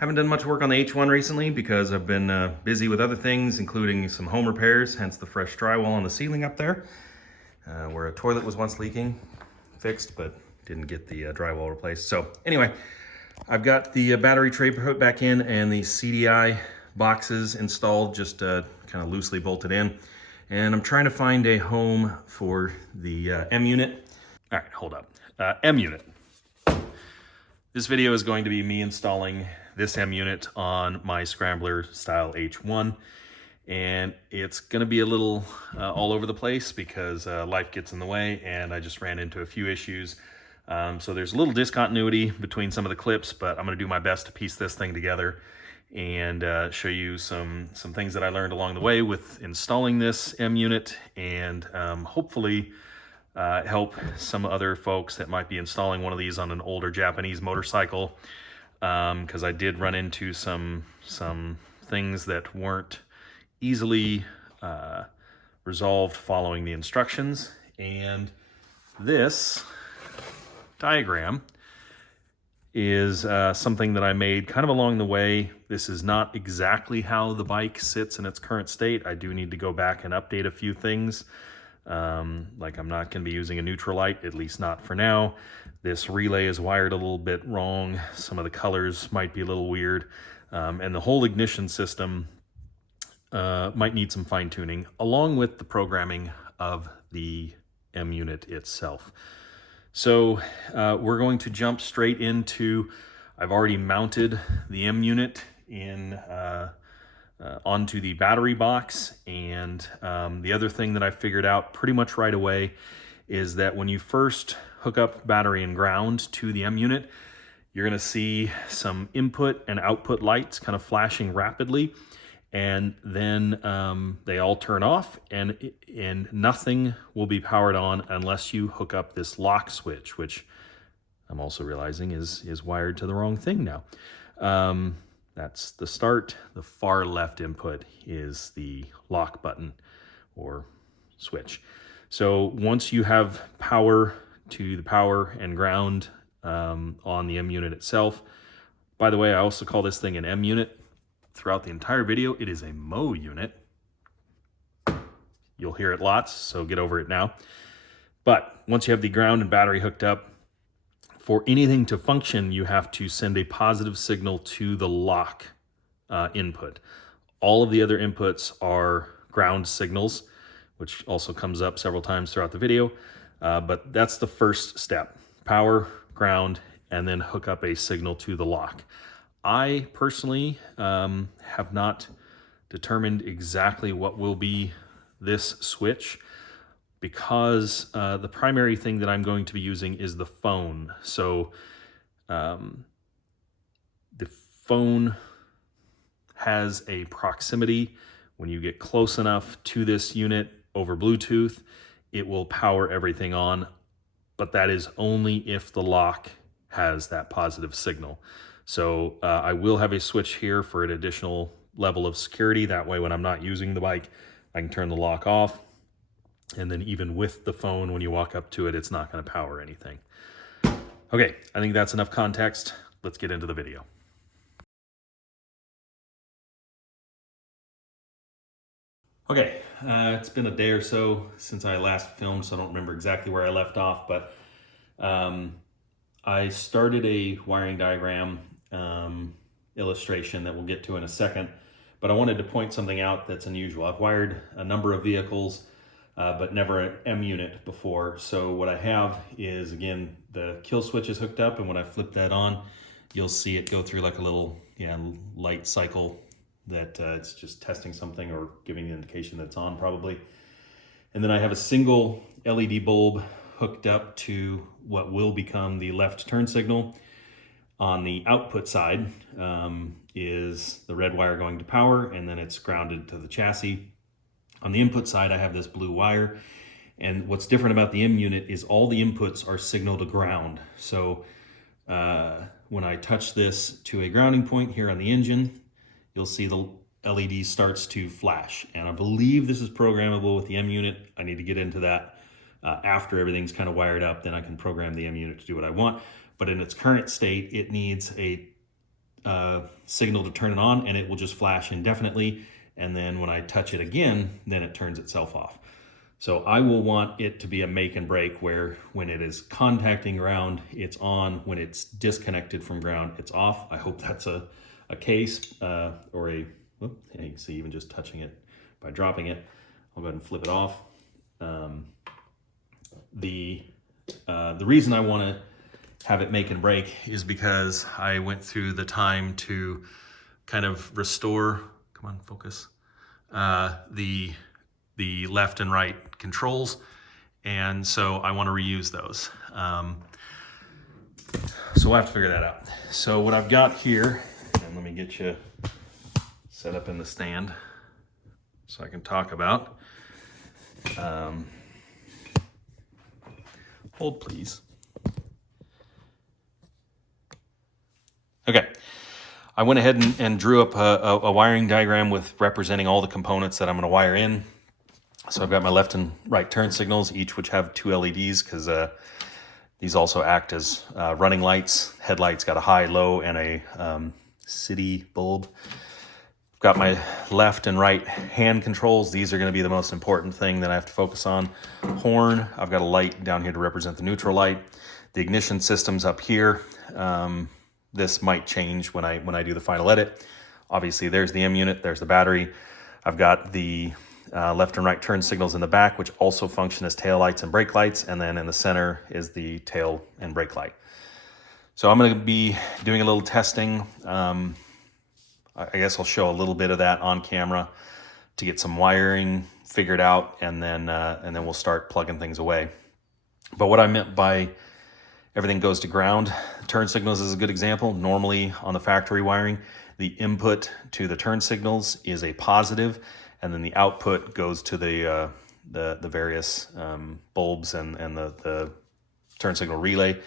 Haven't done much work on the H1 recently because I've been busy with other things, including some home repairs, hence the fresh drywall on the ceiling up there, where a toilet was once leaking, fixed, but didn't get the drywall replaced. So anyway, I've got the battery tray put back in and the CDI boxes installed, just kind of loosely bolted in. And I'm trying to find a home for the M-unit. All right, hold up. M-unit. This video is going to be me installing this M-unit on my Scrambler style H1. And it's going to be a little all over the place because life gets in the way and I just ran into a few issues. So there's a little discontinuity between some of the clips, but I'm going to do my best to piece this thing together and show you some things that I learned along the way with installing this M-unit, and hopefully help some other folks that might be installing one of these on an older Japanese motorcycle, because I did run into some things that weren't easily resolved following the instructions. And this diagram is something that I made kind of along the way. This is not exactly how the bike sits in its current state. I do need to go back and update a few things. Like I'm not going to be using a neutral light, at least not for now. This relay is wired a little bit wrong. Some of the colors might be a little weird. And the whole ignition system might need some fine tuning, along with the programming of the M-unit itself. So we're going to jump straight into, I've already mounted the M-unit in onto the battery box. And the other thing that I figured out pretty much right away is that when you first hook up battery and ground to the M-unit, you're going to see some input and output lights kind of flashing rapidly. And then they all turn off, and nothing will be powered on unless you hook up this lock switch, which I'm also realizing is wired to the wrong thing now. That's the start. The far left input is the lock button or switch. So once you have power to the power and ground on the M-unit itself, by the way, I also call this thing an M-unit. Throughout the entire video, it is a mo.unit. You'll hear it lots, so get over it now. But once you have the ground and battery hooked up, for anything to function, you have to send a positive signal to the lock input. All of the other inputs are ground signals, which also comes up several times throughout the video. But that's the first step: power, ground, and then hook up a signal to the lock. I personally have not determined exactly what will be this switch, because the primary thing that I'm going to be using is the phone. So the phone has a proximity. When you get close enough to this unit over Bluetooth, it will power everything on, but that is only if the lock has that positive signal. So I will have a switch here for an additional level of security. That way, when I'm not using the bike, I can turn the lock off. And then even with the phone, when you walk up to it, it's not going to power anything. Okay, I think that's enough context. Let's get into the video. Okay, it's been a day or so since I last filmed, so I don't remember exactly where I left off, but I started a wiring diagram illustration that we'll get to in a second, but I wanted to point something out that's unusual. I've wired a number of vehicles, but never an M-unit before. So what I have is, again, the kill switch is hooked up, and when I flip that on, you'll see it go through like a little light cycle that it's just testing something or giving an indication that it's on probably. And then I have a single LED bulb hooked up to what will become the left turn signal. On the output side is the red wire going to power, and then it's grounded to the chassis. On the input side, I have this blue wire. And what's different about the M-unit is all the inputs are signal to ground. So when I touch this to a grounding point here on the engine, you'll see the LED starts to flash. And I believe this is programmable with the M-unit. I need to get into that after everything's kind of wired up. Then I can program the M-unit to do what I want. But in its current state, it needs a signal to turn it on, and it will just flash indefinitely. And then when I touch it again, then it turns itself off. So I will want it to be a make and break, where when it is contacting ground, it's on. When it's disconnected from ground, it's off. I hope that's a case or a, whoop, you can see even just touching it by dropping it. I'll go ahead and flip it off. The reason I want to have it make and break is because I went through the time to kind of restore, come on, focus, the left and right controls. And so I want to reuse those. So we'll have to figure that out. So what I've got here, and let me get you set up in the stand so I can talk about. Hold please. Okay, I went ahead and drew up a wiring diagram with representing all the components that I'm going to wire in. So I've got my left and right turn signals, each which have 2 LEDs, because these also act as running lights. Headlights got a high, low, and a city bulb. I've got my left and right hand controls. These are going to be the most important thing that I have to focus on. Horn, I've got a light down here to represent the neutral light. The ignition system's up here. This might change when I do the final edit. Obviously, there's the M unit, there's the battery. I've got the left and right turn signals in the back, which also function as tail lights and brake lights. And then in the center is the tail and brake light. So I'm going to be doing a little testing. I guess I'll show a little bit of that on camera to get some wiring figured out, and then we'll start plugging things away. But what I meant by everything goes to ground, turn signals is a good example. Normally on the factory wiring, the input to the turn signals is a positive, and then the output goes to the various bulbs and the turn signal relay.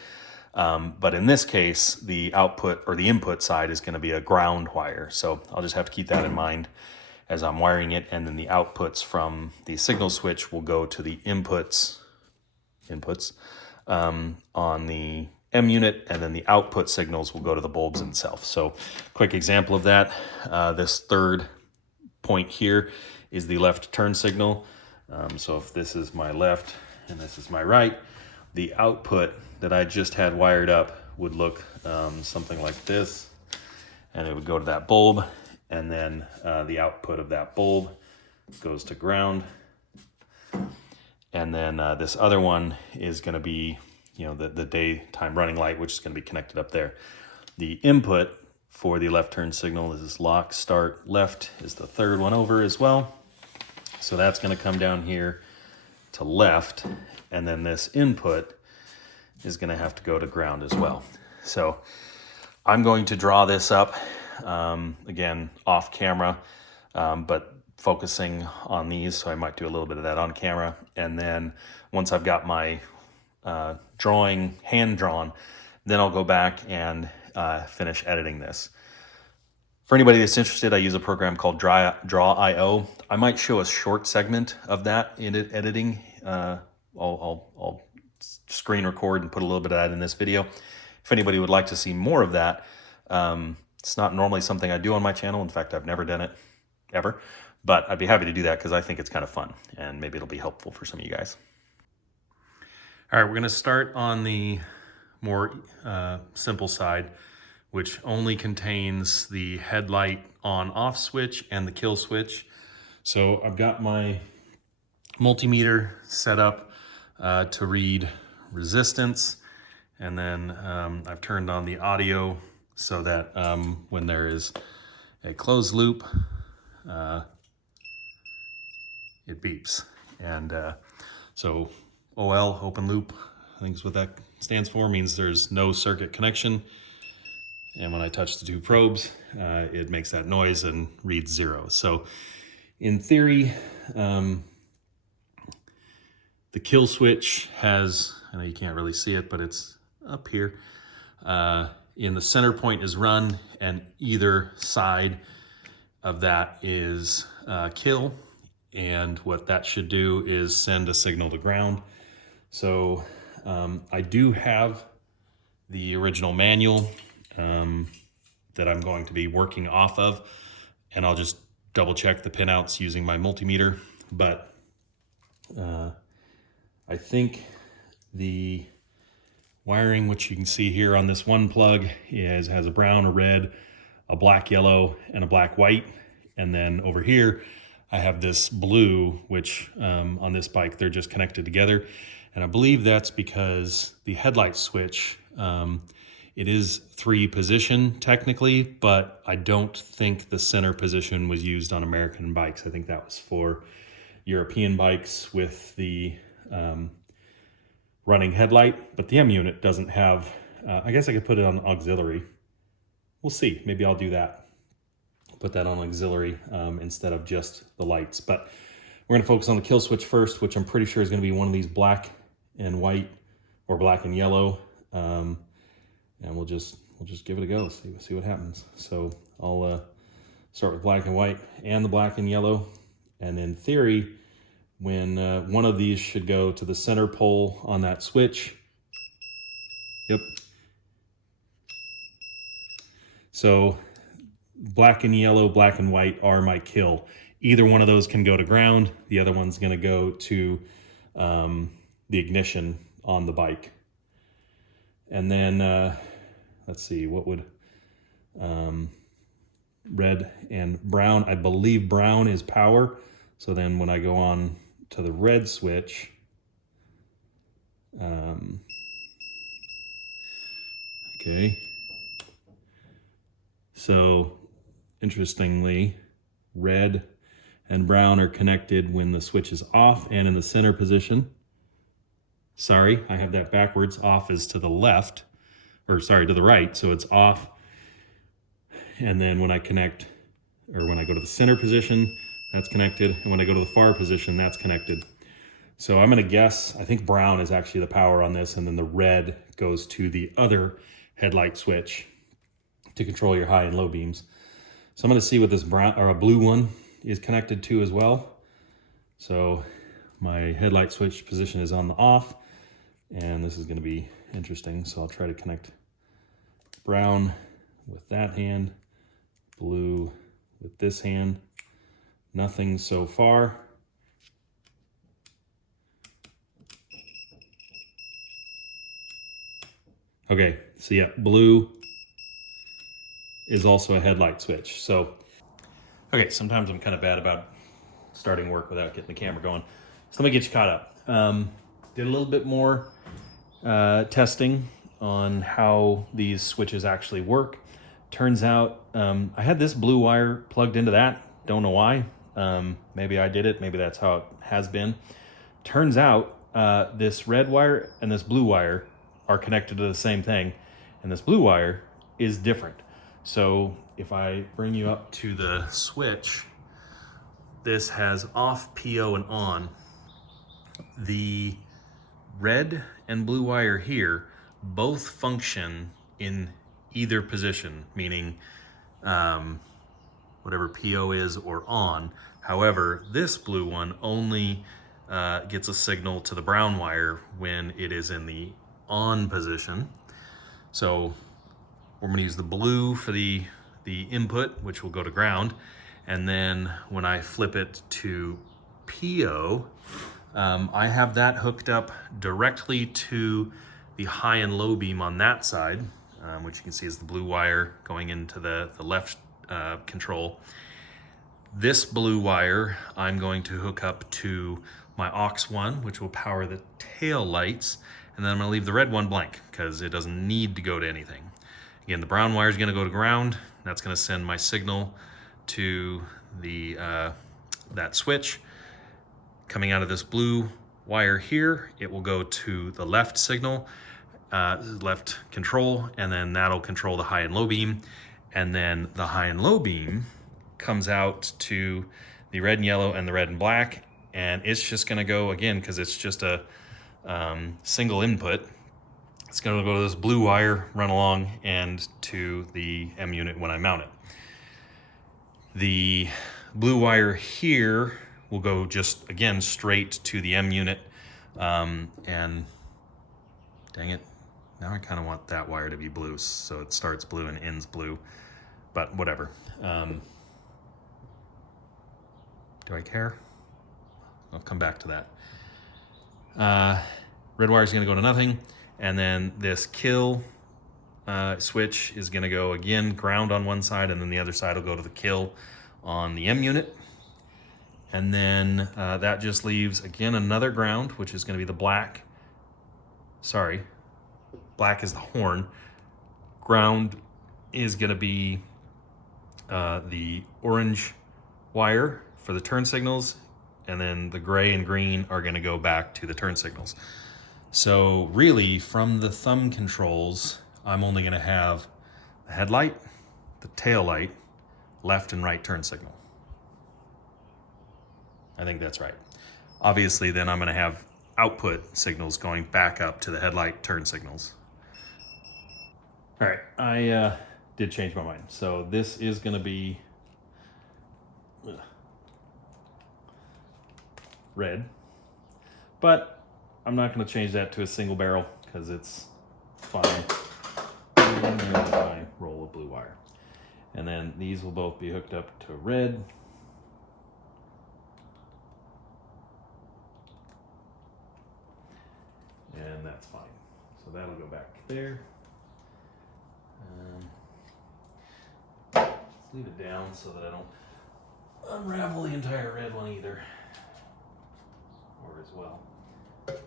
But in this case, the output or the input side is going to be a ground wire. So I'll just have to keep that in mind as I'm wiring it. And then the outputs from the signal switch will go to the inputs on the M unit, and then the output signals will go to the bulbs themselves. So quick example of that, this third point here is the left turn signal. So if this is my left and this is my right, the output that I just had wired up would look something like this, and it would go to that bulb, and then the output of that bulb goes to ground. And then this other one is going to be, the daytime running light, which is going to be connected up there. The input for the left turn signal is this lock start left is the third one over as well. So that's going to come down here to left, and then this input is going to have to go to ground as well. So I'm going to draw this up, again, off camera, but focusing on these, so I might do a little bit of that on camera. And then once I've got my drawing hand drawn, then I'll go back and finish editing this. For anybody that's interested, I use a program called Draw.io. I might show a short segment of that in editing. I'll screen record and put a little bit of that in this video. If anybody would like to see more of that, it's not normally something I do on my channel. In fact, I've never done it ever. But I'd be happy to do that because I think it's kind of fun, and maybe it'll be helpful for some of you guys. All right, we're going to start on the more simple side, which only contains the headlight on-off switch and the kill switch. So I've got my multimeter set up to read resistance, and then I've turned on the audio so that when there is a closed loop, it beeps. And so OL, open loop, I think is what that stands for, means there's no circuit connection. And when I touch the two probes, it makes that noise and reads 0. So in theory, the kill switch has, I know you can't really see it, but it's up here. In the center point is run, and either side of that is kill. And what that should do is send a signal to ground. So I do have the original manual that I'm going to be working off of, and I'll just double check the pinouts using my multimeter. But I think the wiring, which you can see here on this one plug, has a brown, a red, a black yellow, and a black white. And then over here I have this blue, which on this bike they're just connected together. And I believe that's because the headlight switch, it is 3 position technically, but I don't think the center position was used on American bikes. I think that was for European bikes with the running headlight, but the M unit doesn't have, I guess I could put it on auxiliary. We'll see, maybe I'll do that. Put that on auxiliary instead of just the lights. But we're gonna focus on the kill switch first, which I'm pretty sure is gonna be one of these black and white or black and yellow. And we'll just give it a go, see what happens. So I'll start with black and white and the black and yellow. And in theory, when one of these should go to the center pole on that switch. Yep. So black and yellow, black and white are my kill. Either one of those can go to ground. The other one's gonna go to the ignition on the bike. And then, let's see, what would, red and brown, I believe brown is power. So then when I go on to the red switch, okay. So interestingly, red and brown are connected when the switch is off and in the center position. Sorry, I have that backwards. Off is to the left, or sorry, to the right. So it's off. And then when I connect, or when I go to the center position, that's connected. And when I go to the far position, that's connected. So I'm gonna guess, I think brown is actually the power on this, and then the red goes to the other headlight switch to control your high and low beams. So I'm gonna see what this brown or a blue one is connected to as well. So my headlight switch position is on the off, and this is gonna be interesting. So I'll try to connect brown with that hand, blue with this hand. Nothing so far. Okay, so yeah, blue is also a headlight switch. So, okay, sometimes I'm kind of bad about starting work without getting the camera going. So let me get you caught up. Did a little bit more testing on how these switches actually work. Turns out I had this blue wire plugged into that. Don't know why. Maybe I did it. Maybe that's how it has been. Turns out this red wire and this blue wire are connected to the same thing, and this blue wire is different. So if I bring you up to the switch, this has off, PO, and on. The red and blue wire here both function in either position, meaning whatever PO is or on. However, this blue one only gets a signal to the brown wire when it is in the on position. So we're going to use the blue for the input, which will go to ground. And then when I flip it to PO, I have that hooked up directly to the high and low beam on that side, which you can see is the blue wire going into the left control. This blue wire I'm going to hook up to my aux 1, which will power the tail lights, and then I'm going to leave the red one blank because it doesn't need to go to anything. Again, the brown wire is going to go to ground. That's going to send my signal to the that switch. Coming out of this blue wire here, it will go to the left signal, left control, and then that'll control the high and low beam. And then the high and low beam comes out to the red and yellow and the red and black, and it's just going to go, again, because it's just a single input, it's going to go to this blue wire, run along, and to the M unit when I mount it. The blue wire here will go just, again, straight to the M unit, and dang it, now I kind of want that wire to be blue, so it starts blue and ends blue. but whatever. Do I care? I'll come back to that. Red wire is going to go to nothing, and then this kill switch is going to go again ground on one side, and then the other side will go to the kill on the M unit. And then that just leaves again another ground, which is going to be the black. Sorry, black is the horn. Ground is going to be the orange wire for the turn signals, and then the gray and green are going to go back to the turn signals. So really, from the thumb controls, I'm only going to have the headlight, the tail light, left and right turn signal. I think that's right. Obviously, then I'm going to have output signals going back up to the headlight turn signals. All right, I did change my mind. So this is going to be red, but I'm not going to change that to a single barrel because it's fine. My roll of blue wire, and then these will both be hooked up to red. And that's fine. So that'll go back there. Let's leave it down so that I don't unravel the entire red one either. Or as well. Okay.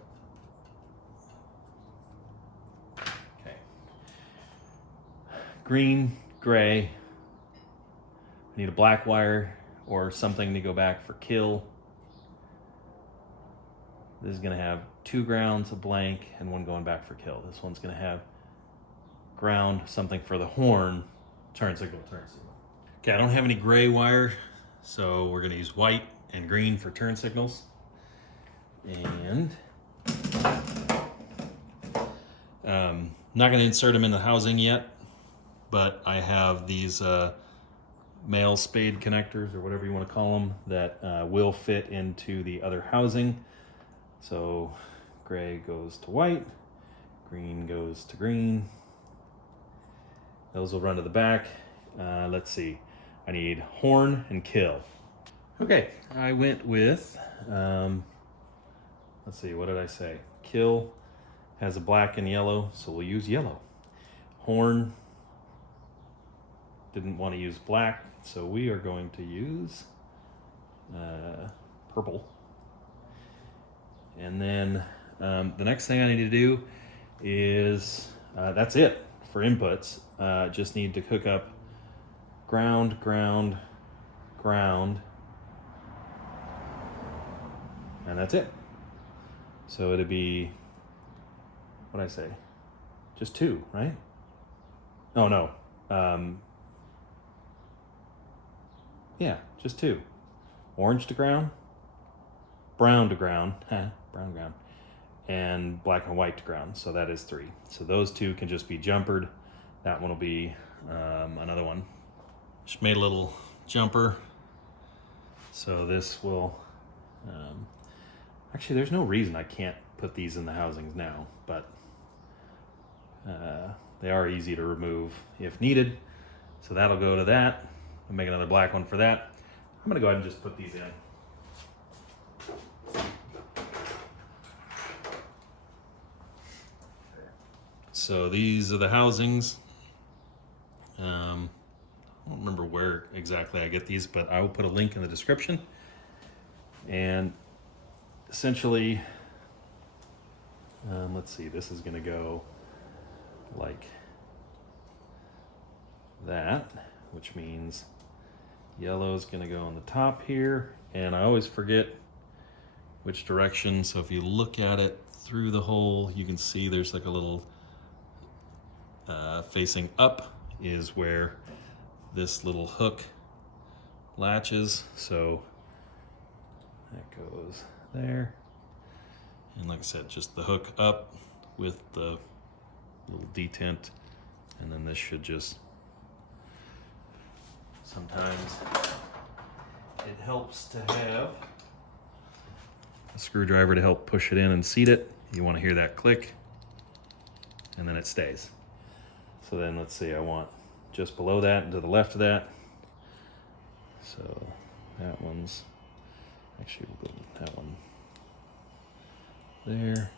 Green, gray. I need a black wire or something to go back for kill. This is going to have 2 grounds, a blank, and 1 going back for kill. This one's going to have ground, something for the horn, turn signal, turn signal. Okay, I don't have any gray wire, so we're going to use white and green for turn signals. And not going to insert them in the housing yet, but I have these male spade connectors, or whatever you want to call them, that will fit into the other housing. So gray goes to white, green goes to green. Those will run to the back. Let's see, I need horn and kill. Okay, I went with, let's see, what did I say? Kill has a black and yellow, so we'll use yellow. Horn, didn't want to use black, so we are going to use purple. And then the next thing I need to do is, that's it for inputs. Just need to hook up ground, ground, ground, and that's it. So it'd be, what'd I say? Just 2, right? Oh no. Yeah, just 2. Orange to ground, brown to ground, brown ground, and black and white to ground. So that is 3. So those 2 can just be jumpered. That one will be another one. Just made a little jumper. So this will, actually there's no reason I can't put these in the housings now, but they are easy to remove if needed. So that'll go to that. I'll make another black one for that. I'm gonna go ahead and just put these in. So these are the housings. I don't remember where exactly I get these, but I will put a link in the description. And essentially, let's see, this is gonna go like that, which means yellow is gonna go on the top here, and I always forget which direction. So if you look at it through the hole, you can see there's like a little facing up is where this little hook latches. So that goes there. And like I said, just the hook up with the little detent, and then this should just, sometimes it helps to have a screwdriver to help push it in and seat it. You want to hear that click, and then it stays. So then let's see, I want just below that and to the left of that. So that one's, actually we'll go with that one there.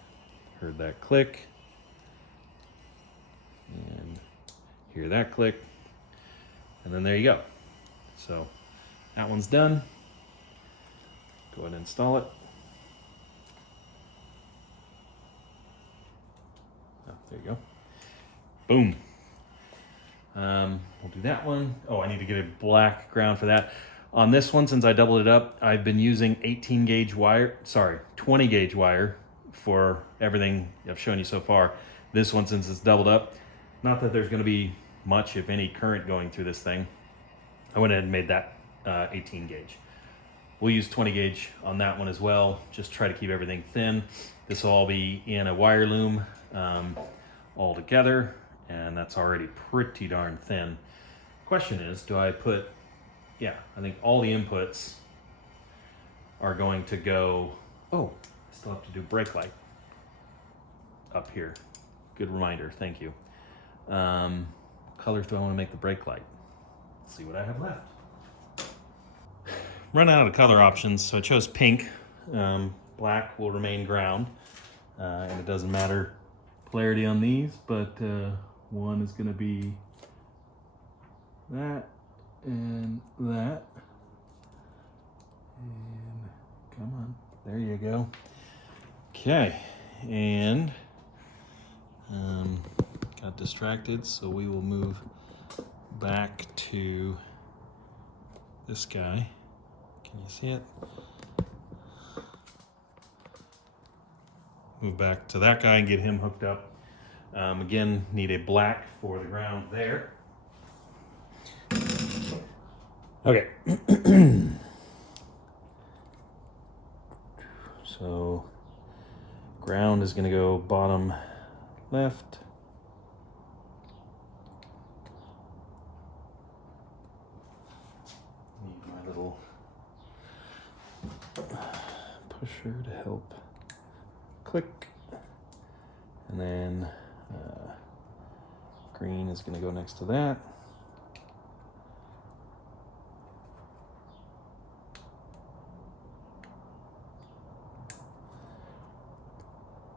Heard that click. And hear that click. And then there you go. So that one's done. Go ahead and install it. Oh, there you go. Boom. We'll do that one. Oh, I need to get a black ground for that. On this one, since I doubled it up, I've been using 18 gauge wire, 20 gauge wire for everything I've shown you so far. This one, since it's doubled up, not that there's gonna be much, if any, current going through this thing. I went ahead and made that 18 gauge. We'll use 20 gauge on that one as well. Just try to keep everything thin. This will all be in a wire loom all together, and that's already pretty darn thin. Question is, do I put, yeah, I think all the inputs are going to go, oh, I still have to do brake light up here. Good reminder, thank you. Colors do I want to make the brake light? Let's see what I have left. Run out of color options, so I chose pink. Black will remain ground, and it doesn't matter polarity on these, but one is going to be that and that. And come on, there you go. Okay, and got distracted, so we will move back to this guy. Can you see it? Move back to that guy and get him hooked up. Again, need a black for the ground there. Okay. So ground is gonna go bottom left. Need my little pusher to help click. And then green is gonna go next to that.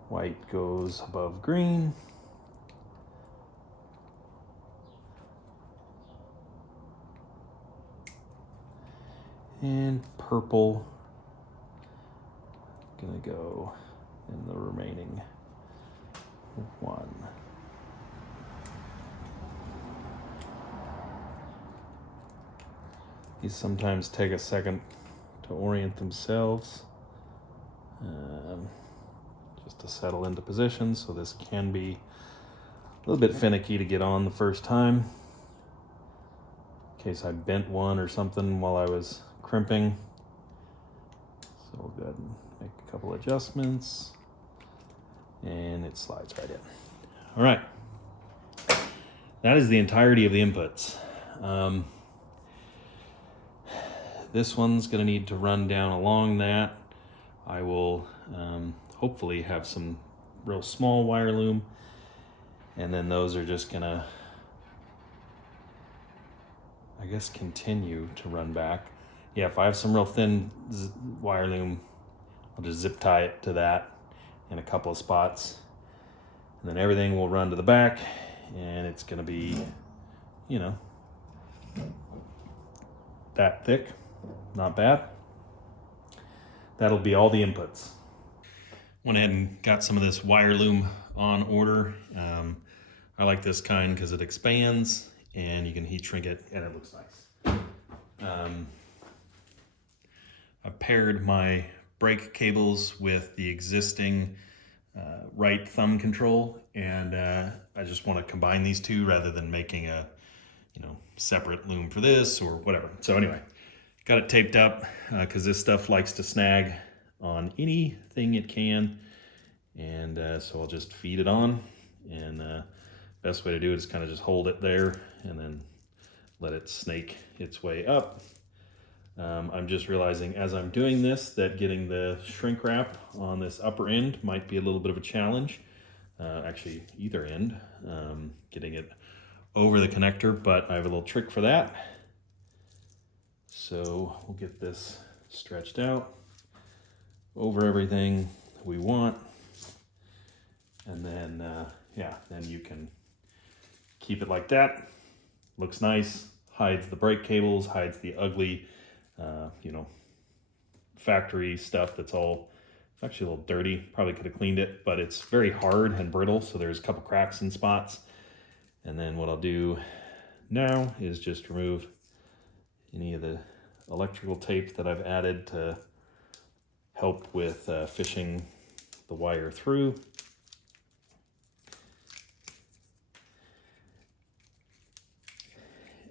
White goes above green. And purple gonna go in the remaining one. These sometimes take a second to orient themselves. Just to settle into position, so this can be a little bit finicky to get on the first time. In case I bent one or something while I was crimping. So we'll go ahead and make a couple adjustments, and it slides right in. All right, that is the entirety of the inputs. This one's gonna need to run down along that. I will hopefully have some real small wire loom, and then those are just gonna, I guess, continue to run back. Yeah, if I have some real thin wire loom, I'll just zip tie it to that in a couple of spots, and then everything will run to the back, and it's gonna be, you know, that thick, not bad. That'll be all the inputs. Went ahead and got some of this wire loom on order. I like this kind because it expands and you can heat shrink it, and it looks nice. I paired my brake cables with the existing right thumb control, and I just want to combine these two rather than making a, you know, separate loom for this or whatever. So anyway, got it taped up because this stuff likes to snag on anything it can, and so I'll just feed it on, and best way to do it is kind of just hold it there and then let it snake its way up. I'm just realizing as I'm doing this that getting the shrink wrap on this upper end might be a little bit of a challenge. Actually, either end, getting it over the connector, but I have a little trick for that. So we'll get this stretched out over everything we want. And then, yeah, then you can keep it like that. Looks nice, hides the brake cables, hides the ugly, you know, factory stuff that's all, it's actually a little dirty. Probably could have cleaned it, but it's very hard and brittle, so there's a couple cracks in spots. And then what I'll do now is just remove any of the electrical tape that I've added to help with fishing the wire through.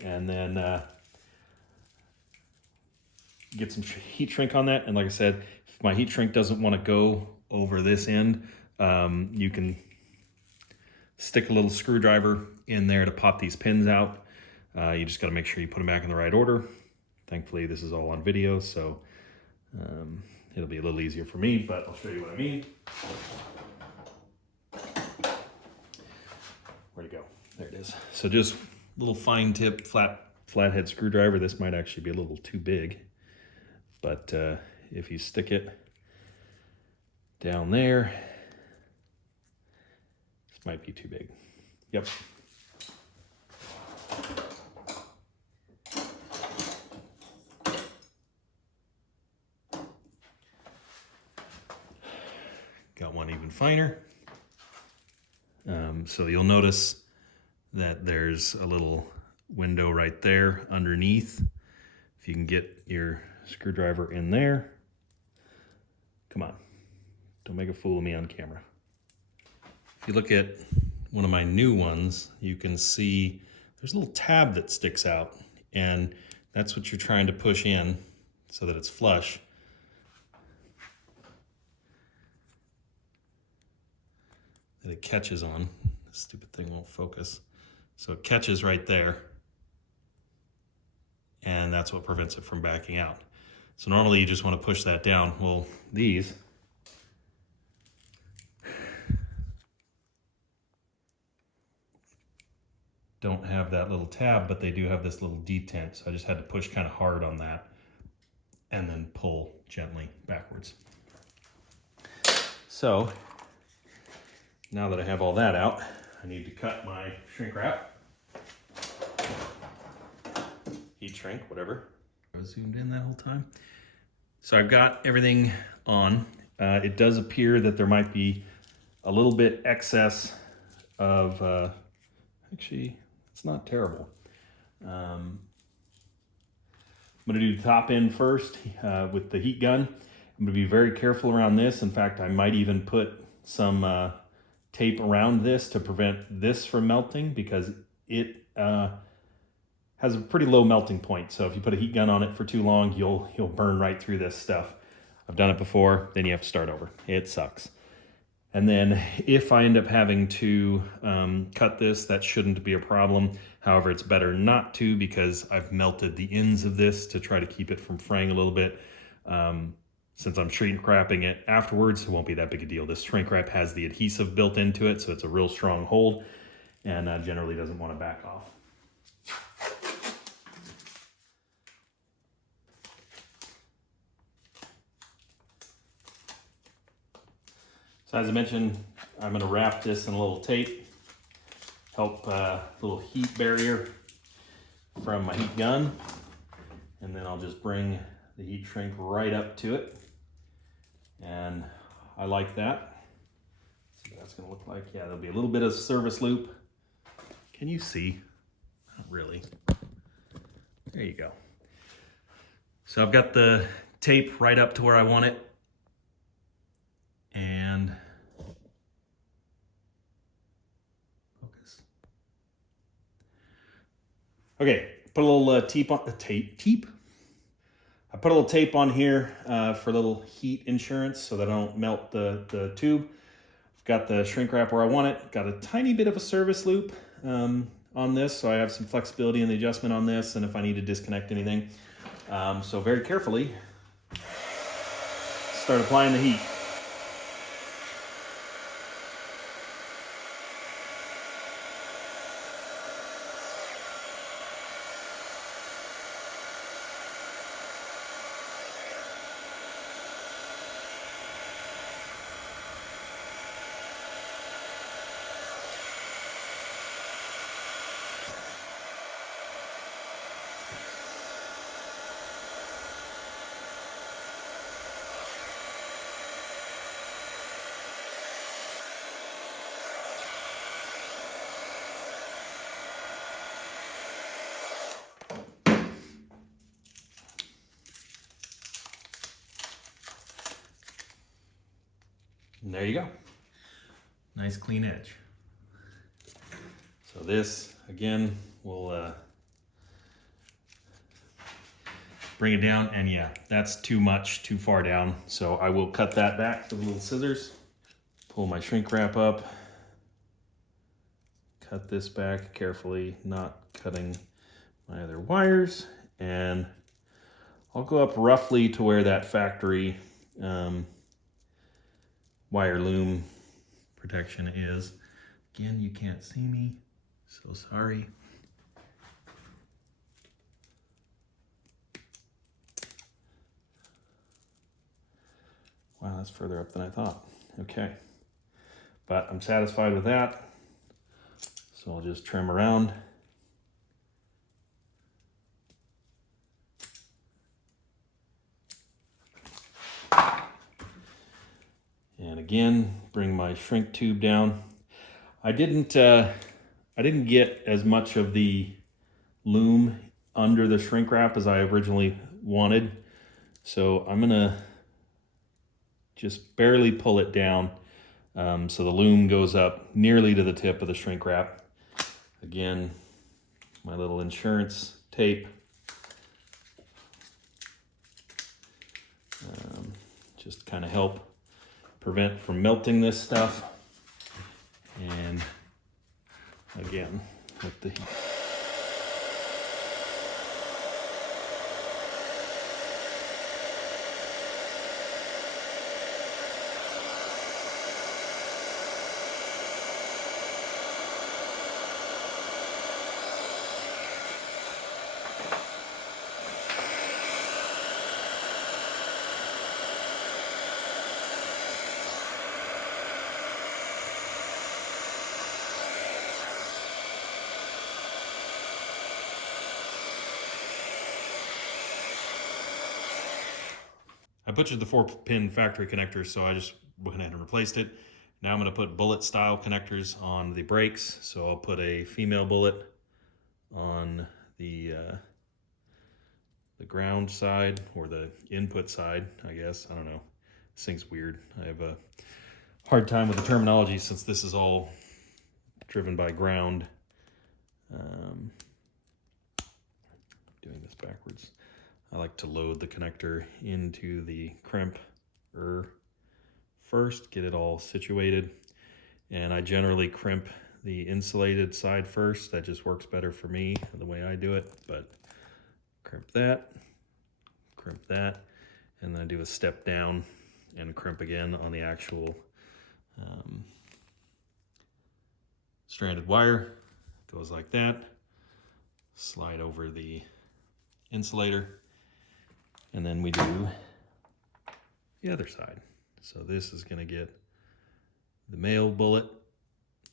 And then get some heat shrink on that. And like I said, if my heat shrink doesn't want to go over this end, you can stick a little screwdriver in there to pop these pins out. You just got to make sure you put them back in the right order. Thankfully, this is all on video, so it'll be a little easier for me, but I'll show you what I mean. Where'd it go? There it is. So just little fine tip flathead screwdriver. This might actually be a little too big, but if you stick it down there, this might be too big. Yep. Got one even finer. So you'll notice that there's a little window right there underneath. If you can get your screwdriver in there. Come on, don't make a fool of me on camera. If you look at one of my new ones, you can see there's a little tab that sticks out, and that's what you're trying to push in so that it's flush. That it catches on. This stupid thing won't focus. So it catches right there, and that's what prevents it from backing out. So normally you just want to push that down. Well, these don't have that little tab, but they do have this little detent. So I just had to push kind of hard on that and then pull gently backwards. So now that I have all that out, I need to cut my shrink wrap. Heat shrink, whatever. I was zoomed in that whole time. So I've got everything on. It does appear that there might be a little bit excess of, actually, it's not terrible. I'm gonna do the top end first with the heat gun. I'm gonna be very careful around this. In fact, I might even put some tape around this to prevent this from melting, because it has a pretty low melting point. So if you put a heat gun on it for too long, you'll burn right through this stuff. I've done it before, then you have to start over. It sucks. And then if I end up having to cut this, that shouldn't be a problem. However, it's better not to, because I've melted the ends of this to try to keep it from fraying a little bit. Since I'm shrink wrapping it afterwards, it won't be that big a deal. This shrink wrap has the adhesive built into it, so it's a real strong hold, and generally doesn't want to back off. So as I mentioned, I'm going to wrap this in a little tape, help little heat barrier from my heat gun, and then I'll just bring the heat shrink right up to it. And I like that. Let's see what that's going to look like. Yeah, there'll be a little bit of service loop. Can you see? Not really. There you go. So I've got the tape right up to where I want it. And focus. Okay, put a little tape on the tape. I put a little tape on here for a little heat insurance so that I don't melt the tube. I've got the shrink wrap where I want it. Got a tiny bit of a service loop on this, so I have some flexibility in the adjustment on this, and if I need to disconnect anything. So very carefully, start applying the heat. And there you go. Nice clean edge. So this, again, will bring it down, and yeah, that's too much, too far down. So I will cut that back with little scissors, pull my shrink wrap up, cut this back carefully, not cutting my other wires, and I'll go up roughly to where that factory wire loom protection is. Again, you can't see me, so sorry. Wow, that's further up than I thought. Okay, but I'm satisfied with that. So I'll just trim around. And again, bring my shrink tube down. I didn't get as much of the loom under the shrink wrap as I originally wanted. So I'm gonna just barely pull it down so the loom goes up nearly to the tip of the shrink wrap. Again, my little insurance tape. Just kind of help prevent from melting this stuff. And again, with the heat. I butchered the 4-pin factory connectors, so I just went ahead and replaced it. Now I'm going to put bullet style connectors on the brakes. So I'll put a female bullet on the ground side, or the input side, I guess. I don't know. This thing's weird. I have a hard time with the terminology since this is all driven by ground. Doing this backwards. I like to load the connector into the crimper first, get it all situated. And I generally crimp the insulated side first. That just works better for me, the way I do it. But crimp that, and then I do a step down and crimp again on the actual stranded wire. Goes like that. Slide over the insulator. And then we do the other side. So this is gonna get the male bullet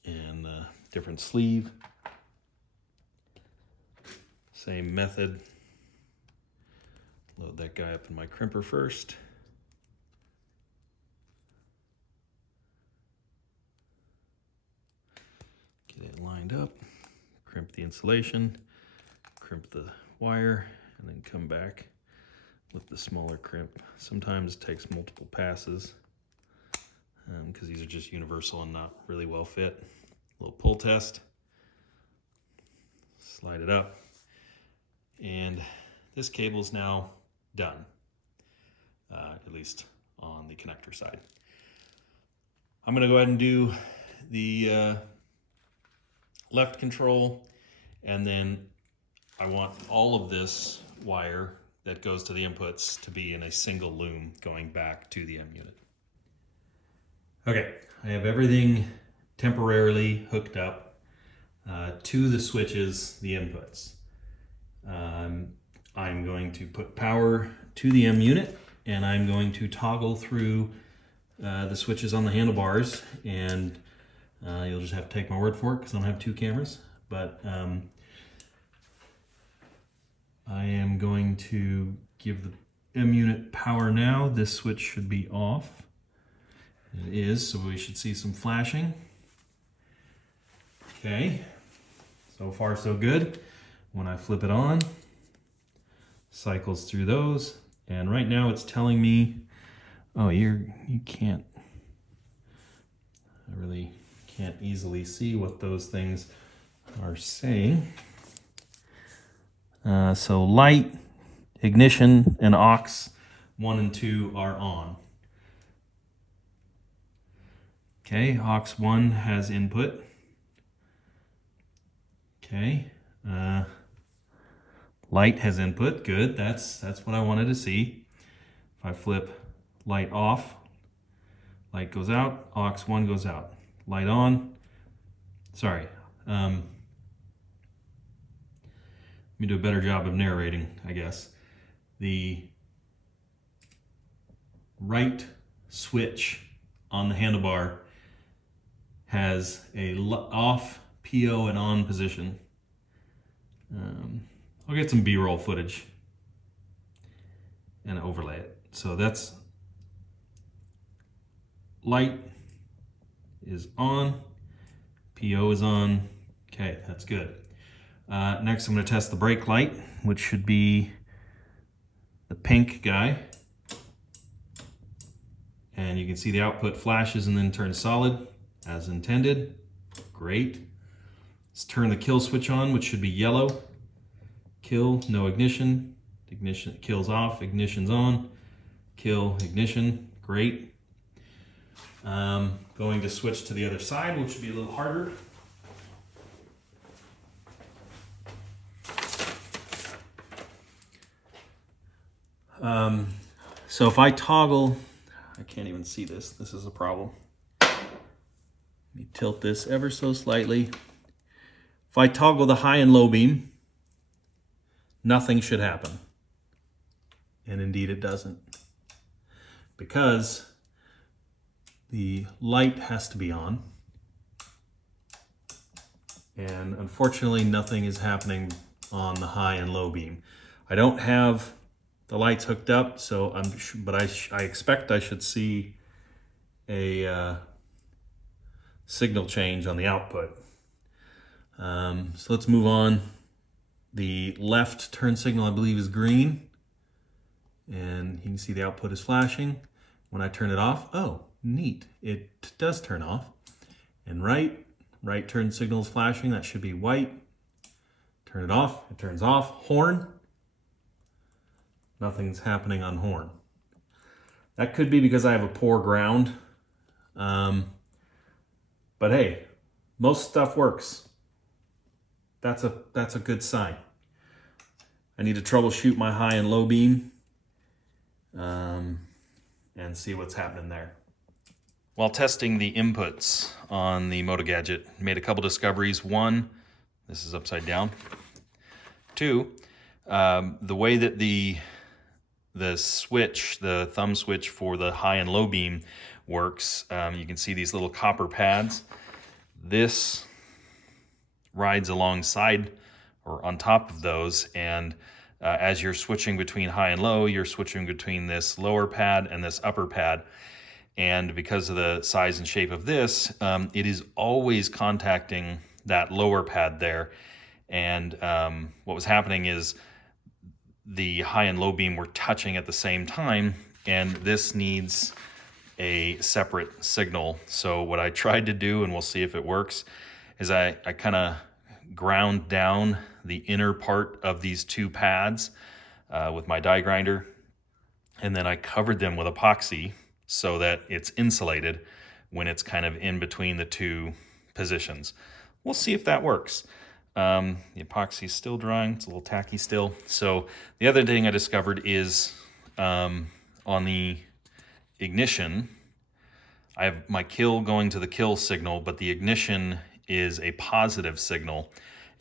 and a different sleeve. Same method. Load that guy up in my crimper first. Get it lined up, crimp the insulation, crimp the wire, and then come back with the smaller crimp. Sometimes it takes multiple passes because these are just universal and not really well fit. A little pull test. Slide it up. And this cable's now done, at least on the connector side. I'm gonna go ahead and do the left control, and then I want all of this wire that goes to the inputs to be in a single loom going back to the M unit. Okay, I have everything temporarily hooked up to the switches, the inputs. I'm going to put power to the M unit, and I'm going to toggle through the switches on the handlebars, and you'll just have to take my word for it because I don't have 2 cameras, but I am going to give the M unit power now. This switch should be off. It is, so we should see some flashing. Okay, so far so good. When I flip it on, cycles through those, and right now it's telling me, oh, you can't I really can't easily see what those things are saying. So light, ignition, and aux 1 and 2 are on. Okay, aux 1 has input. Okay, light has input. Good, that's what I wanted to see. If I flip light off, light goes out, aux 1 goes out. Light on, sorry. Let me do a better job of narrating, I guess. The right switch on the handlebar has a off, PO, and on position. I'll get some B-roll footage and overlay it. So that's light is on, PO is on. Okay, that's good. Next I'm going to test the brake light, which should be the pink guy. And you can see the output flashes and then turns solid as intended. Great. Let's turn the kill switch on, which should be yellow. Kill, no ignition. Ignition, kill's off, ignition's on. Kill, ignition, great. Going to switch to the other side, which would be a little harder. So if I toggle, I can't even see this. This is a problem. Let me tilt this ever so slightly. If I toggle the high and low beam, nothing should happen. And indeed it doesn't. Because the light has to be on. And unfortunately nothing is happening on the high and low beam. I don't have the lights hooked up, so I expect I should see a signal change on the output. So let's move on. The left turn signal, I believe, is green. And you can see the output is flashing. When I turn it off, oh, neat, it does turn off. And right turn signal is flashing, that should be white. Turn it off, it turns off. Horn, nothing's happening on horn. That could be because I have a poor ground. But hey, most stuff works. That's a good sign. I need to troubleshoot my high and low beam and see what's happening there. While testing the inputs on the Motogadget, made a couple discoveries. One, this is upside down. Two, the way that the switch, the thumb switch for the high and low beam works, you can see these little copper pads. This rides alongside or on top of those, and as you're switching between high and low, you're switching between this lower pad and this upper pad. And because of the size and shape of this, it is always contacting that lower pad there. And what was happening is the high and low beam were touching at the same time, and this needs a separate signal. So what I tried to do, and we'll see if it works, is I kind of ground down the inner part of these two pads with my die grinder, and then I covered them with epoxy so that it's insulated when it's kind of in between the two positions. We'll see if that works. The epoxy's still drying, it's a little tacky still. So the other thing I discovered is on the ignition, I have my kill going to the kill signal, but the ignition is a positive signal,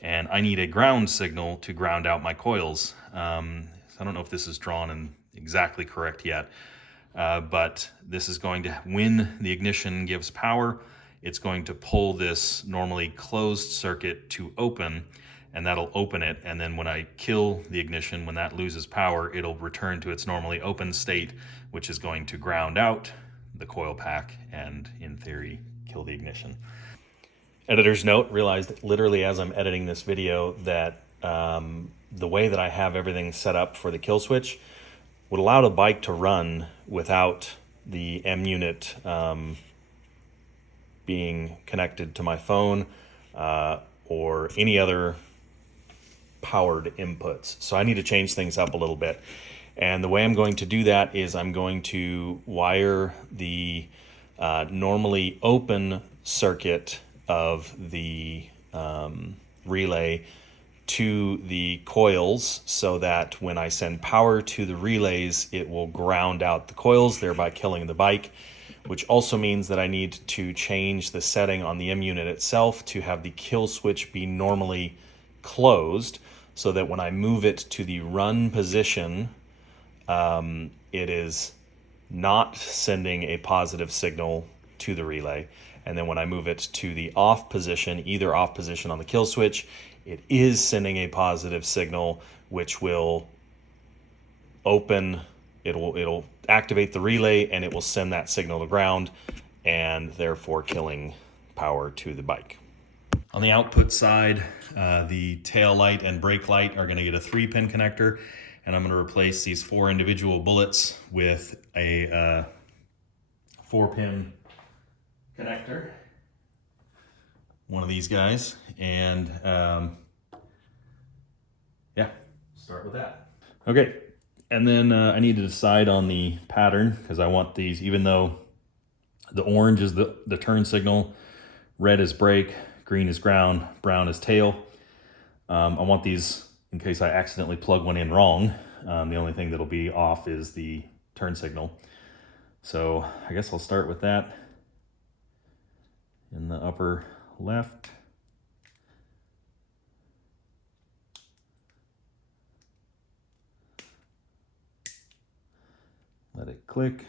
and I need a ground signal to ground out my coils. I don't know if this is drawn in exactly correct yet, but this is going to, when the ignition gives power, it's going to pull this normally closed circuit to open, and that'll open it. And then when I kill the ignition, when that loses power, it'll return to its normally open state, which is going to ground out the coil pack and, in theory, kill the ignition. Editor's note, realized literally as I'm editing this video that the way that I have everything set up for the kill switch would allow the bike to run without the mo.unit being connected to my phone or any other powered inputs. So I need to change things up a little bit. And the way I'm going to do that is I'm going to wire the normally open circuit of the relay to the coils, so that when I send power to the relays, it will ground out the coils, thereby killing the bike, which also means that I need to change the setting on the M-unit itself to have the kill switch be normally closed, so that when I move it to the run position, it is not sending a positive signal to the relay. And then when I move it to the off position, either off position on the kill switch, it is sending a positive signal, which will open, it'll activate the relay, and it will send that signal to ground, and therefore killing power to the bike. On the output side, the tail light and brake light are going to get a 3-pin connector, and I'm going to replace these 4 individual bullets with a 4-pin connector, one of these guys, and yeah, start with that. Okay, and then I need to decide on the pattern, because I want these, even though the orange is the turn signal, red is brake, green is ground, brown is tail. I want these in case I accidentally plug one in wrong. The only thing that'll be off is the turn signal. So I guess I'll start with that in the upper left. Let it click.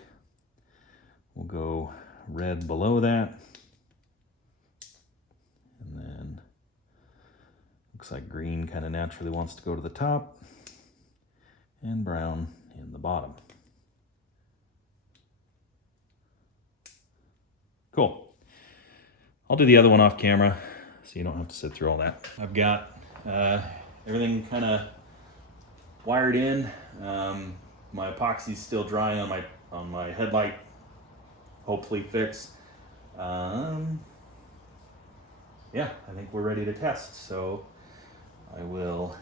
We'll go red below that. And then looks like green kind of naturally wants to go to the top, and brown in the bottom. Cool. I'll do the other one off camera so you don't have to sit through all that. I've got everything kind of wired in. My epoxy's still drying on my headlight, hopefully fixed. Yeah, I think we're ready to test. So I will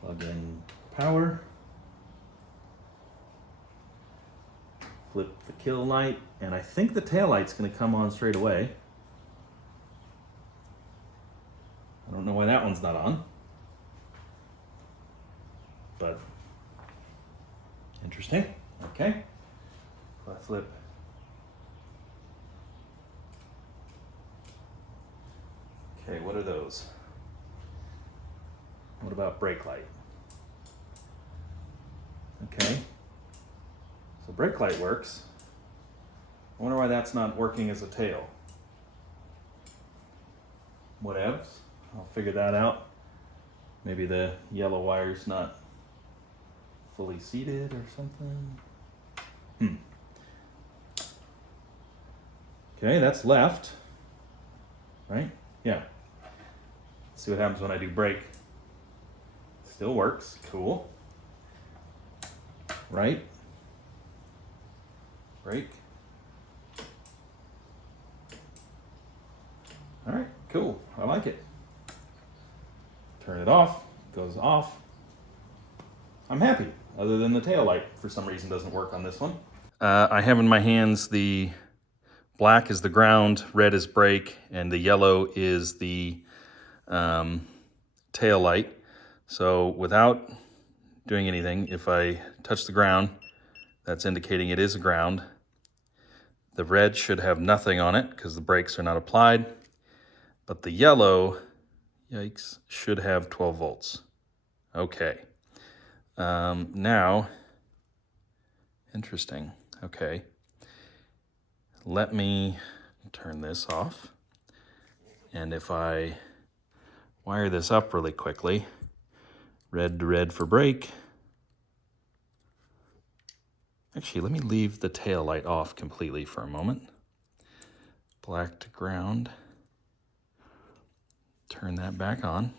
plug in power, flip the kill light, and I think the tail light's going to come on straight away. I don't know why that one's not on, but interesting. Okay, if I flip okay, what are those? What about brake light? Okay, so brake light works. I wonder why that's not working as a tail. Whatevs, I'll figure that out. Maybe the yellow wire's not fully seated or something. Okay, that's left, right? Yeah. Let's see what happens when I do brake. Still works, cool. Right? Brake. All right, cool, I like it. Turn it off, goes off. I'm happy, other than the tail light for some reason doesn't work on this one. I have in my hands the black is the ground, red is brake, and the yellow is the tail light. So without doing anything, if I touch the ground, that's indicating it is a ground. The red should have nothing on it because the brakes are not applied, but the yellow, yikes, should have 12 volts. Okay. Now, interesting. Okay. Let me turn this off. And if I wire this up really quickly, red to red for brake. Actually, let me leave the tail light off completely for a moment. Black to ground. Turn that back on.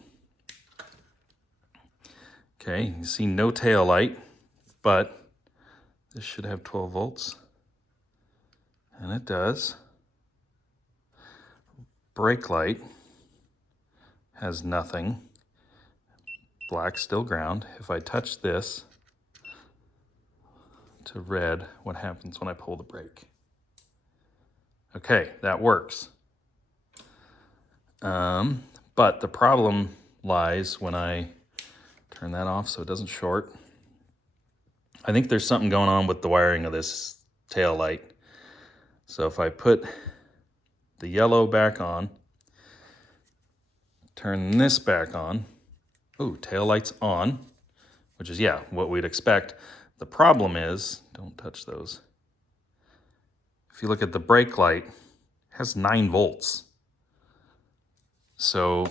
Okay, you see no tail light, but this should have 12 volts. And it does. Brake light has nothing. Black still ground. If I touch this to red, what happens when I pull the brake? Okay, that works. But the problem lies when I turn that off so it doesn't short. I think there's something going on with the wiring of this tail light. So if I put the yellow back on, turn this back on, ooh, tail light's on, which is, yeah, what we'd expect. The problem is, don't touch those. If you look at the brake light, it has 9 volts. So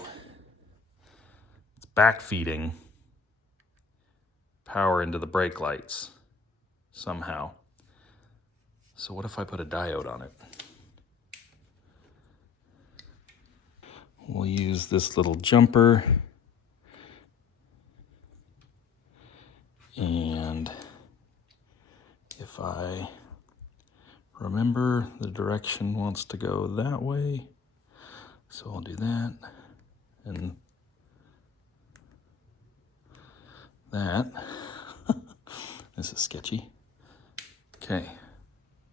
it's backfeeding power into the brake lights somehow. So what if I put a diode on it? We'll use this little jumper. And if I remember, the direction wants to go that way. So I'll do that and that. This is sketchy. Okay,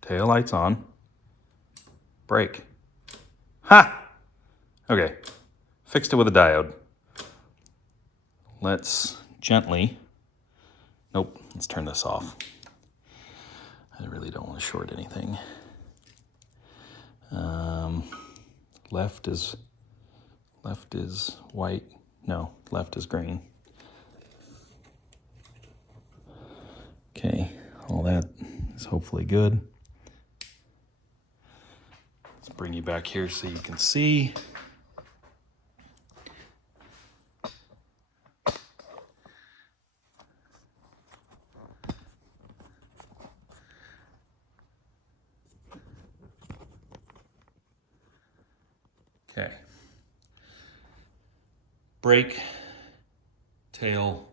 tail lights on, brake. Ha! Okay, fixed it with a diode. Let's gently, nope, let's turn this off. I really don't want to short anything. Left is white. No, left is green. Okay, all that is hopefully good. Let's bring you back here so you can see. Okay. Brake, tail,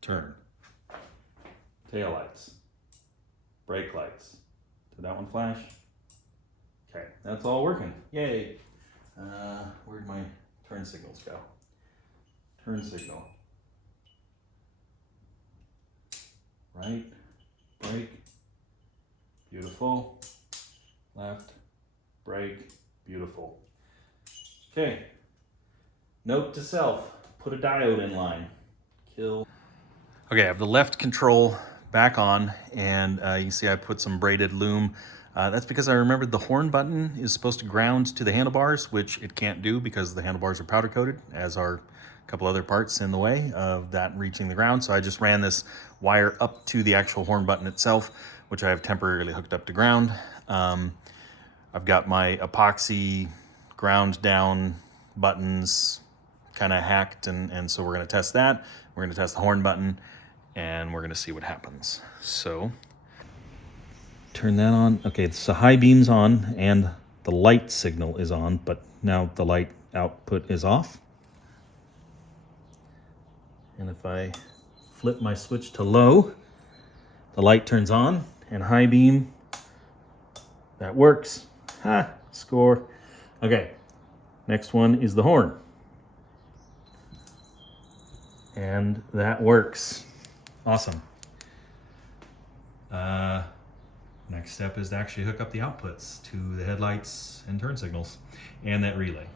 turn. Tail lights, brake lights. Did that one flash? Okay, that's all working. Yay. Where'd my turn signals go? Turn signal. Right, brake, beautiful. Left, brake, beautiful. Okay, note to self, put a diode in line. Kill. Okay, I have the left control back on, and you can see I put some braided loom. That's because I remembered the horn button is supposed to ground to the handlebars, which it can't do because the handlebars are powder coated, as are a couple other parts in the way of that reaching the ground. So I just ran this wire up to the actual horn button itself, which I have temporarily hooked up to ground. I've got my epoxy ground down buttons kind of hacked, and so we're going to test that. We're going to test the horn button, and we're going to see what happens. So turn that on. Okay, it's the high beam's on and the light signal is on, but now the light output is off. And if I flip my switch to low, the light turns on, and high beam, that works. Ha, score. Okay, next one is the horn. And that works. Awesome. Next step is to actually hook up the outputs to the headlights and turn signals and that relay.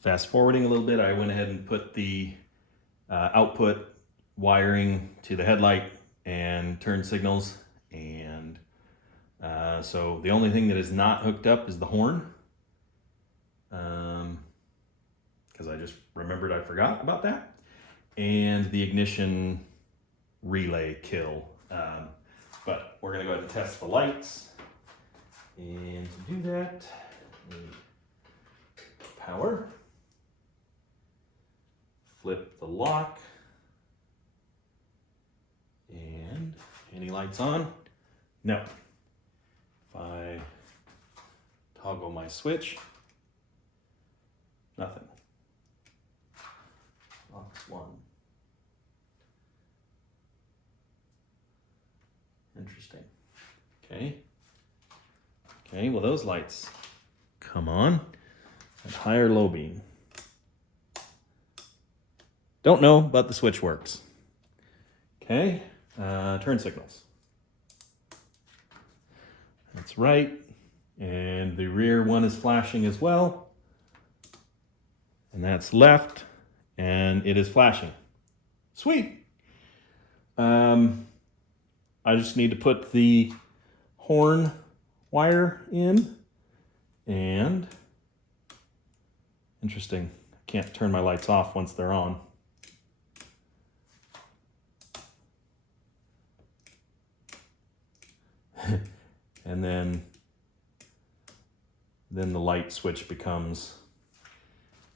Fast forwarding a little bit, I went ahead and put the output wiring to the headlight and turn signals, and so the only thing that is not hooked up is the horn, because I just remembered I forgot about that, and the ignition relay kill. But we're gonna go ahead and test the lights, and to do that, power, flip the lock, and any lights on? No. If I toggle my switch, nothing. Box one. Interesting. Okay. Okay, well those lights come on. and high or low beam. Don't know, but the switch works. Okay, turn signals. That's right, and the rear one is flashing as well. And that's left, and it is flashing. Sweet. I just need to put the horn wire in, and interesting, I can't turn my lights off once they're on. And then the light switch becomes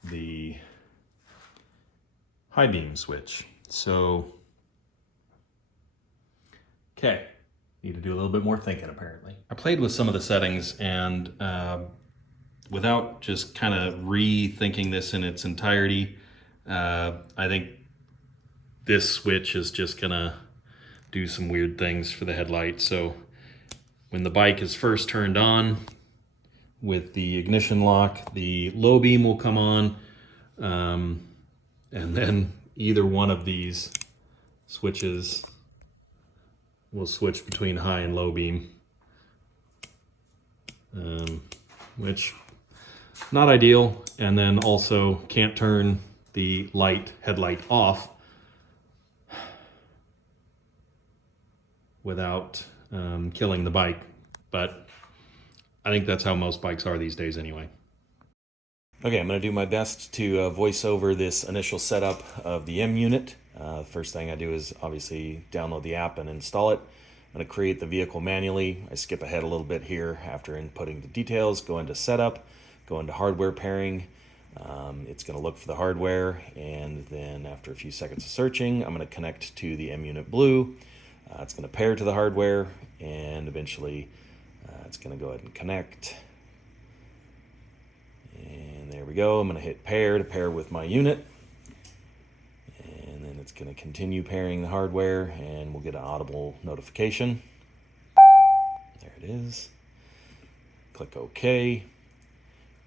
the high beam switch. So, okay, need to do a little bit more thinking apparently. I played with some of the settings, and without just kind of rethinking this in its entirety, I think this switch is just gonna do some weird things for the headlight. So when the bike is first turned on with the ignition lock, the low beam will come on, and then either one of these switches will switch between high and low beam, which not ideal. And then also can't turn the headlight off without killing the bike, but I think that's how most bikes are these days anyway. Okay, I'm going to do my best to voice over this initial setup of the M-unit. First thing I do is obviously download the app and install it. I'm going to create the vehicle manually. I skip ahead a little bit here after inputting the details, go into setup, go into hardware pairing. It's going to look for the hardware, and then after a few seconds of searching, I'm going to connect to the M-unit Blue. It's going to pair to the hardware, and eventually it's going to go ahead and connect. And there we go. I'm going to hit pair to pair with my unit. And then it's going to continue pairing the hardware, and we'll get an audible notification. There it is. Click OK.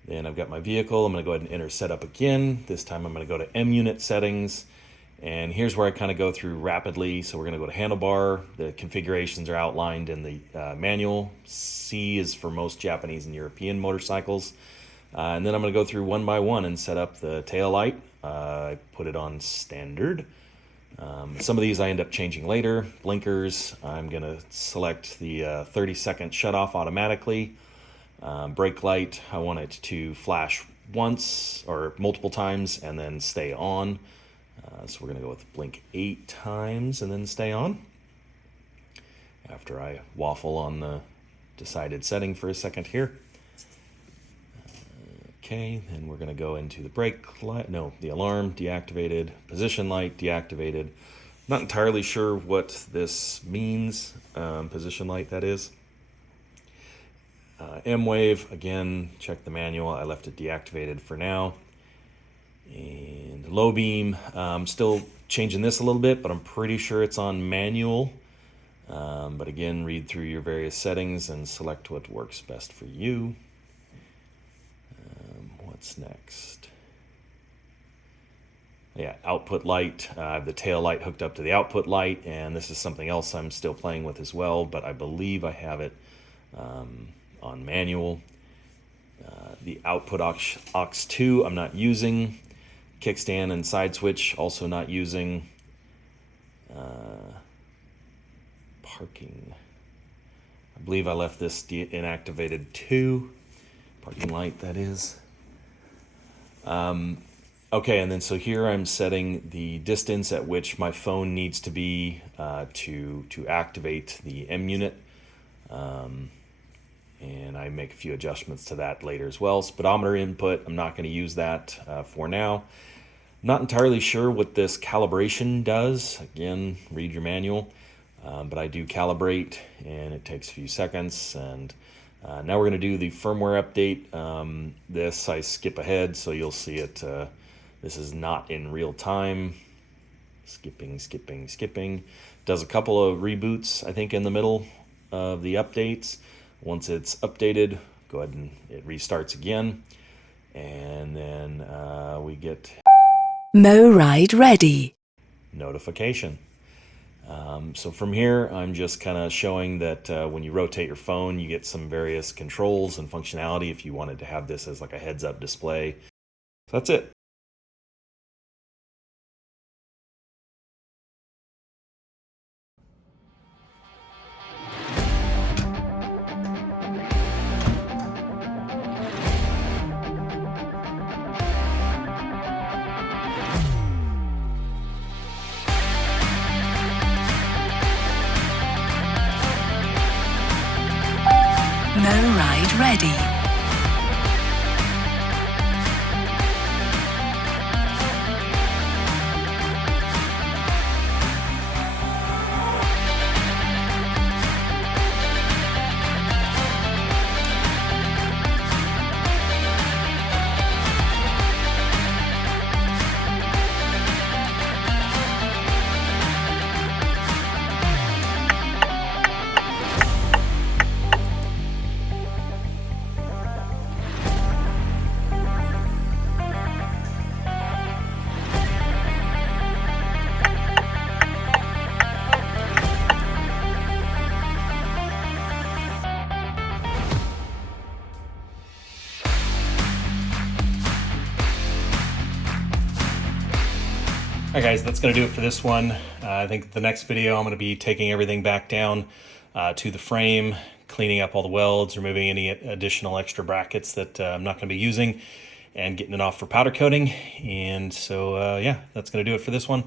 Then I've got my vehicle. I'm going to go ahead and enter setup again. This time I'm going to go to M-unit settings. And here's where I kind of go through rapidly. So we're going to go to handlebar. The configurations are outlined in the manual. C is for most Japanese and European motorcycles. And then I'm going to go through one by one and set up the tail light. I put it on standard. Some of these I end up changing later. Blinkers, I'm going to select the 30-second shutoff automatically. Brake light, I want it to flash once or multiple times and then stay on. So we're going to go with blink 8 times and then stay on. After I waffle on the decided setting for a second here. Okay, then we're going to go into the brake light, the alarm deactivated, position light deactivated. Not entirely sure what this means, position light that is. M-Wave, again, check the manual. I left it deactivated for now. And low beam, still changing this a little bit, but I'm pretty sure it's on manual. But again, read through your various settings and select what works best for you. What's next? Yeah, output light. I have the tail light hooked up to the output light, and this is something else I'm still playing with as well, but I believe I have it on manual. The output aux 2 I'm not using. Kickstand and side switch also not using. Parking. I believe I left this inactivated too. Parking light, that is. Okay, and then so here I'm setting the distance at which my phone needs to be to activate the M-unit. And I make a few adjustments to that later as well. Speedometer input, I'm not going to use that for now. Not entirely sure what this calibration does. Again, read your manual. But I do calibrate, and it takes a few seconds. And now we're going to do the firmware update. This I skip ahead, so you'll see it. This is not in real time. Skipping. Does a couple of reboots, I think, in the middle of the updates. Once it's updated, go ahead and it restarts again. And then we get Mo ride ready. notification. So from here, I'm just kind of showing that when you rotate your phone, you get some various controls and functionality if you wanted to have this as like a heads-up display. So that's it. Mo ride ready. All right, guys, that's going to do it for this one. I think the next video I'm going to be taking everything back down to the frame, cleaning up all the welds, removing any additional extra brackets that I'm not going to be using, and getting it off for powder coating. And so, yeah, that's going to do it for this one.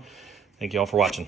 Thank you all for watching.